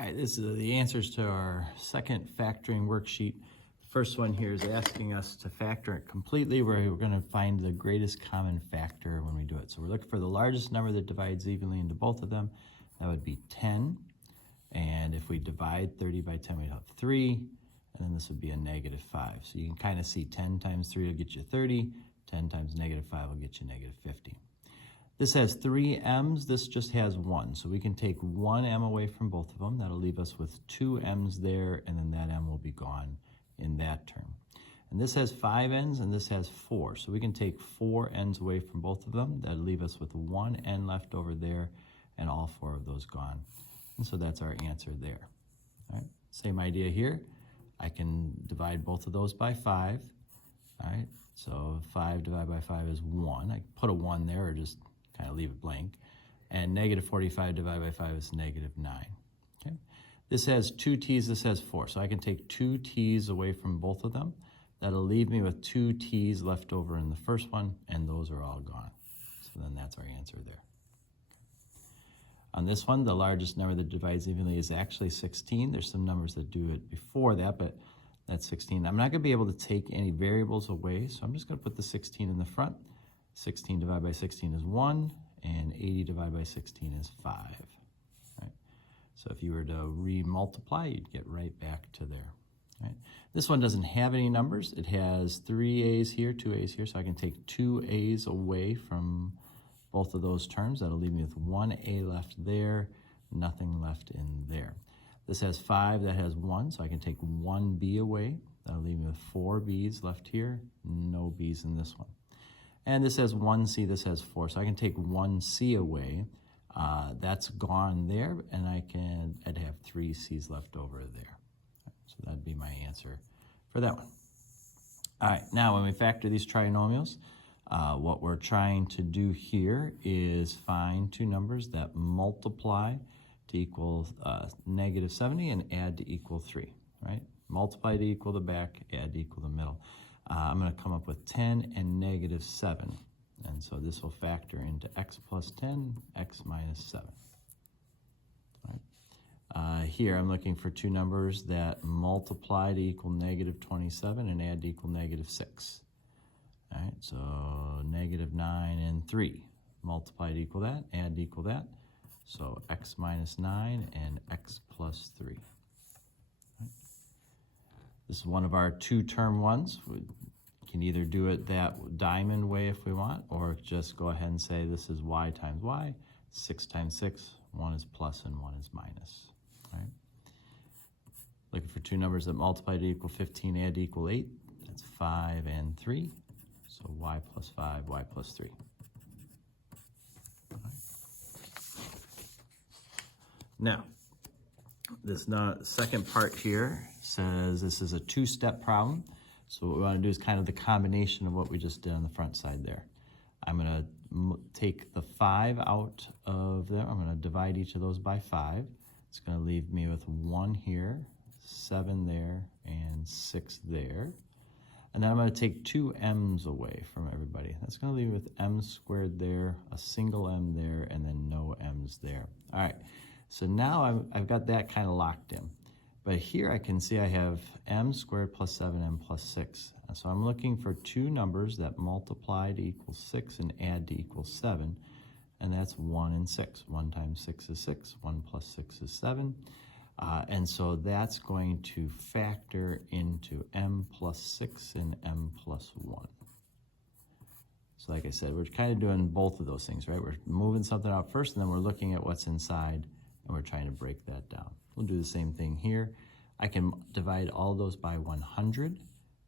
right, this is the answers to our second factoring worksheet. First one here is asking us to factor it completely, where we're going to find the greatest common factor when we do it. So we're looking for the largest number that divides evenly into both of them. That would be 10. And if we divide 30 by 10, we'd have 3. And then this would be a negative 5. So you can kind of see 10 times 3 will get you 30. 10 times negative 5 will get you negative 50. This has 3 m's, this just has 1. So we can take 1 m away from both of them. That'll leave us with 2 m's there, and then that m will be gone in that term. And this has 5 n's, and this has 4. So we can take 4 n's away from both of them. That'll leave us with 1 n left over there, and all 4 of those gone. And so that's our answer there. All right, same idea here. I can divide both of those by 5. All right, so 5 divided by 5 is 1. I can put a 1 there or just kind of leave it blank. And negative 45 divided by 5 is negative 9. Okay. This has 2 t's, this has 4. So I can take 2 t's away from both of them. That'll leave me with 2 t's left over in the first one, and those are all gone. So then that's our answer there. On this one, the largest number that divides evenly is actually 16. There's some numbers that do it before that, but that's 16. I'm not going to be able to take any variables away, so I'm just going to put the 16 in the front. 16 divided by 16 is 1, and 80 divided by 16 is 5. Right? So if you were to re-multiply, you'd get right back to there. Right? This one doesn't have any numbers. It has 3 a's here, 2 a's here, so I can take 2 a's away from both of those terms. That'll leave me with 1 a left there, nothing left in there. This has 5, that has 1, so I can take 1 b away. That'll leave me with 4 b's left here, no b's in this one. And this has 1 c, this has 4, so I can take 1 c away. That's gone there, and I'd have 3 c's left over there. So that'd be my answer for that one. All right, now when we factor these trinomials, what we're trying to do here is find 2 numbers that multiply to equal negative 70 and add to equal 3, right? Multiply to equal the back, add to equal the middle. I'm going to come up with 10 and negative 7. And so this will factor into x plus 10, x minus 7. All right. Here I'm looking for 2 numbers that multiply to equal negative 27 and add to equal negative 6. All right, so negative 9 and 3. Multiply to equal that, add to equal that. So x minus 9 and x plus 3. Right. This is one of our 2-term ones. We can either do it that diamond way if we want, or just go ahead and say this is y times y. 6 times 6, 1 is plus and 1 is minus. Right. Looking for 2 numbers that multiply to equal 15, add to equal 8. That's 5 and 3. So y plus 5, y plus 3. Now, this second part here says this is a 2-step problem. So what we want to do is kind of the combination of what we just did on the front side there. I'm going to take the 5 out of there. I'm going to divide each of those by 5. It's going to leave me with 1 here, 7 there, and 6 there. And then I'm going to take 2 m's away from everybody. That's going to leave me with m squared there, a single m there, and then no m's there. All right, so now I've got that kind of locked in. But here I can see I have m squared plus 7m plus 6. And so I'm looking for 2 numbers that multiply to equal 6 and add to equal 7. And that's 1 and 6. 1 times 6 is 6. 1 plus 6 is 7. And so that's going to factor into m plus 6 and m plus 1. So like I said, we're kind of doing both of those things, right? We're moving something out first, and then we're looking at what's inside, and we're trying to break that down. We'll do the same thing here. I can divide all those by 100,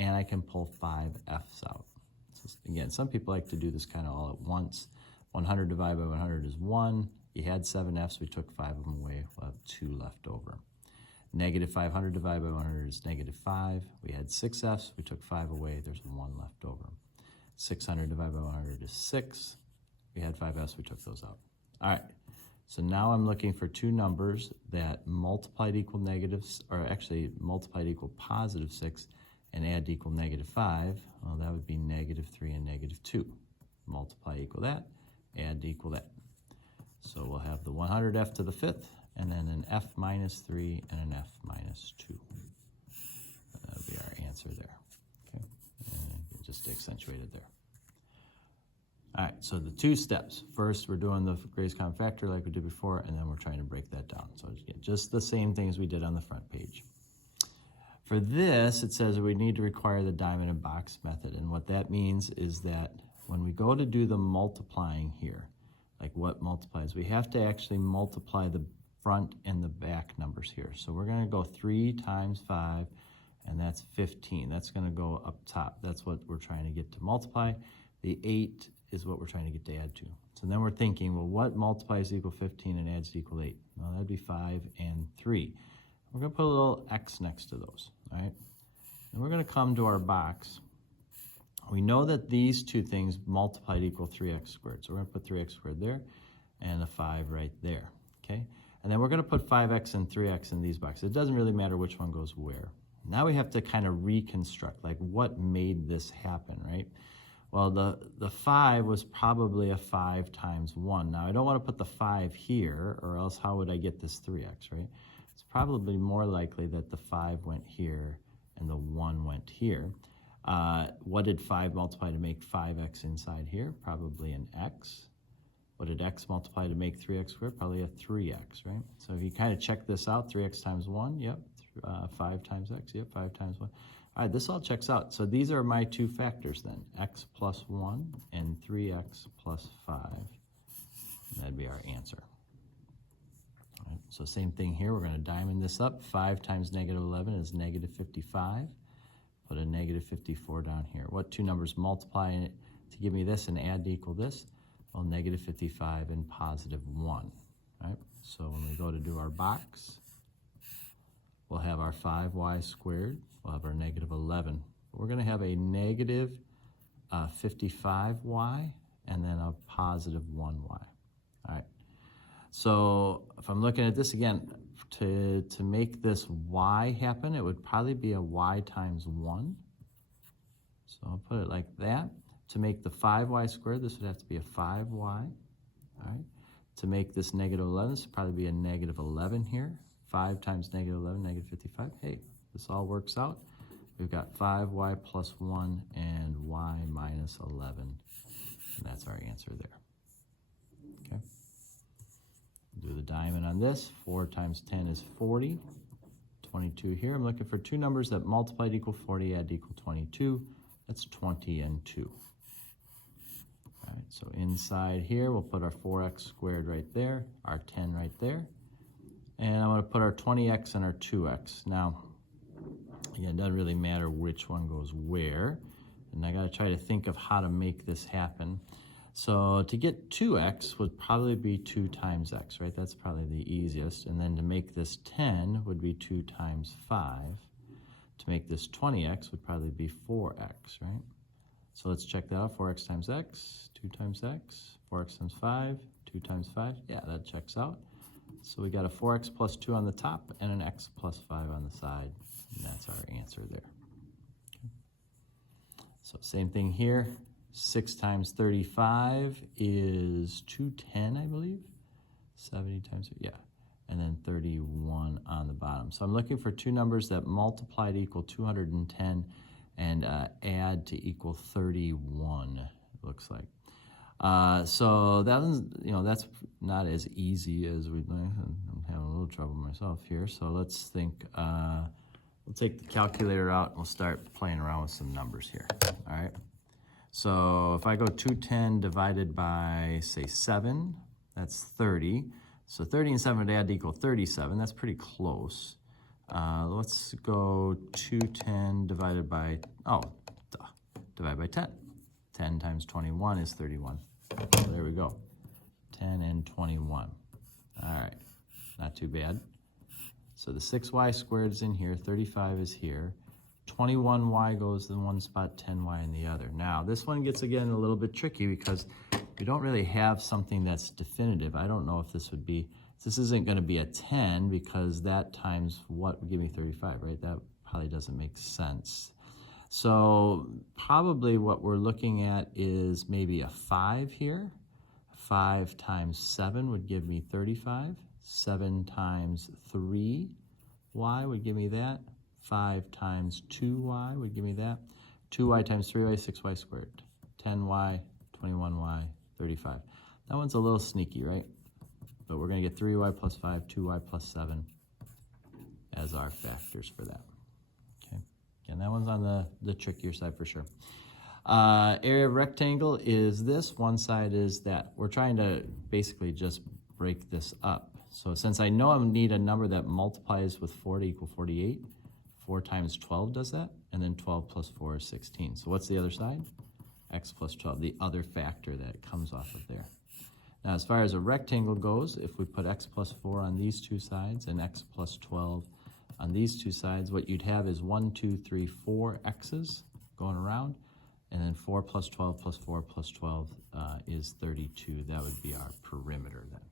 and I can pull 5 f's out. So again, some people like to do this kind of all at once. 100 divided by 100 is 1. You had 7 f's, we took 5 of them away, we'll have 2 left over. Negative 500 divided by 100 is negative 5. We had 6 f's, we took 5 away, there's 1 left over. 600 divided by 100 is 6. We had 5 f's, we took those out. All right, so now I'm looking for 2 numbers that multiply to equal negatives, or actually multiply to equal positive 6 and add to equal negative 5. Well, that would be negative 3 and negative 2. Multiply equal that, add to equal that. So we'll have the 100f to the 5th and then an f minus 3, and an f minus 2. That'll be our answer there. Okay, and just accentuate it there. All right, so the 2 steps. First, we're doing the greatest common factor like we did before, and then we're trying to break that down. So again, just the same things we did on the front page. For this, it says we need to require the diamond and box method, and what that means is that when we go to do the multiplying here, like what multiplies, we have to actually multiply the front and the back numbers here. So we're going to go 3 times 5, and that's 15. That's going to go up top. That's what we're trying to get to multiply. The 8 is what we're trying to get to add to. So then we're thinking, well, what multiplies to equal 15 and adds to equal 8? Well, that'd be 5 and 3. We're going to put a little x next to those, all right? And we're going to come to our box. We know that these 2 things multiply to equal 3x squared. So we're going to put 3x squared there and a 5 right there, okay? And then we're going to put 5x and 3x in these boxes. It doesn't really matter which one goes where. Now we have to kind of reconstruct, like what made this happen, right? Well, the 5 was probably a 5 times 1. Now, I don't want to put the 5 here, or else how would I get this 3x, right? It's probably more likely that the 5 went here and the 1 went here. What did 5 multiply to make 5x inside here? Probably an x. What did x multiply to make 3x squared? Probably a 3x, right? So if you kind of check this out, 3x times 1, yep. 5 times x, yep, 5 times 1. All right, this all checks out. So these are my 2 factors then, x plus 1 and 3x plus 5. And that'd be our answer. All right, so same thing here. We're going to diamond this up. 5 times negative 11 is negative 55. Put a negative 54 down here. What 2 numbers multiply to give me this and add to equal this? Well, negative 55 and positive 1. All right, so when we go to do our box, we'll have our 5y squared. We'll have our negative 11. We're going to have a negative 55y and then a positive 1y. All right. So if I'm looking at this again, to make this y happen, it would probably be a y times 1. So I'll put it like that. To make the 5y squared, this would have to be a 5y. All right. To make this negative 11, this would probably be a negative 11 here. 5 times negative 11, negative 55. Hey, this all works out. We've got 5y plus 1 and y minus 11. And that's our answer there. Okay. Do the diamond on this. 4 times 10 is 40. 22 here. I'm looking for 2 numbers that multiply to equal 40, add to equal 22. That's 20 and 2. All right, so inside here, we'll put our 4x squared right there, our 10 right there. And I'm going to put our 20x and our 2x. Now, again, it doesn't really matter which one goes where. And I got to try to think of how to make this happen. So to get 2x would probably be 2 times x, right? That's probably the easiest. And then to make this 10 would be 2 times 5. To make this 20x would probably be 4x, right? So let's check that out. 4x times x, 2 times x, 4x times 5, 2 times 5. Yeah, that checks out. So we got a 4x plus 2 on the top and an x plus 5 on the side. And that's our answer there. Okay. So same thing here. 6 times 35 is 210, I believe. 70 times, yeah. And then 31 on the bottom. So I'm looking for 2 numbers that multiply to equal 210 and add to equal 31, it looks like. So that was, that's not as easy as we'd like. I'm having a little trouble myself here. So let's think, we'll take the calculator out and we'll start playing around with some numbers here, all right? So if I go 210 divided by, say, 7, that's 30. So 30 and 7 would add to equal 37. That's pretty close. Let's go 210 divided by, divided by 10. 10 times 21 is 31. So there we go. 10 and 21. All right, not too bad. So the 6y squared is in here, 35 is here. 21y goes in one spot, 10y in the other. Now, this one gets, again, a little bit tricky because we don't really have something that's definitive. I don't know if this would be, this isn't going to be a 10 because that times what would give me 35, right? That probably doesn't make sense. So probably what we're looking at is maybe a 5 here. 5 times 7 would give me 35. 7 times 3y would give me that. 5 times 2y would give me that. 2y times 3y, 6y squared. 10y, 21y, 35. That one's a little sneaky, right? But we're going to get 3y plus 5, 2y plus 7 as our factors for that. Okay, and that one's on the trickier side for sure. Area of rectangle is this. One side is that. We're trying to basically just break this up. So since I know I need a number that multiplies with 4 to equal 48, 4 times 12 does that, and then 12 plus 4 is 16. So what's the other side? X plus 12, the other factor that comes off of there. Now, as far as a rectangle goes, if we put x plus 4 on these two sides and x plus 12 on these two sides, what you'd have is 1, 2, 3, 4 x's going around, and then 4 plus 12 plus 4 plus 12 is 32. That would be our perimeter then.